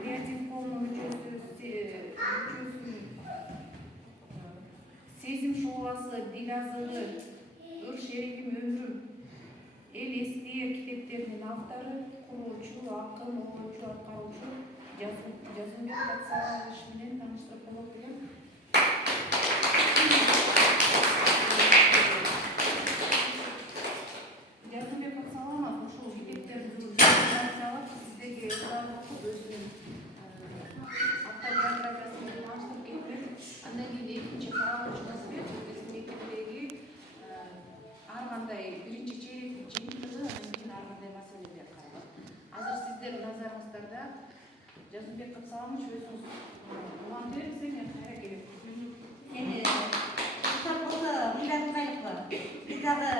креатив-колдун сезим шууласы, дил азыгы, ыр-шерегим өмүрүм, эл эстие китептеринин автору, куруучу, акын, окуучу, аткаруучу Жазымбек Атсалович менен тааныштырып болот элем. Жазымбек Атсалович ушул китептерди иллюстрациялап сиздерге өзүнүн автобиографиясы менен тааныштырып кетти. Андан кийин экинчи каралуучубуз биздин мектептеги ар кандай биринчи чейректик жыйынтыгы, андан кийин ар кандай маселелер каралат. Азыр сиздердин назарыңыздарда Жазымбек Атсалович өзүңүз улантып берсең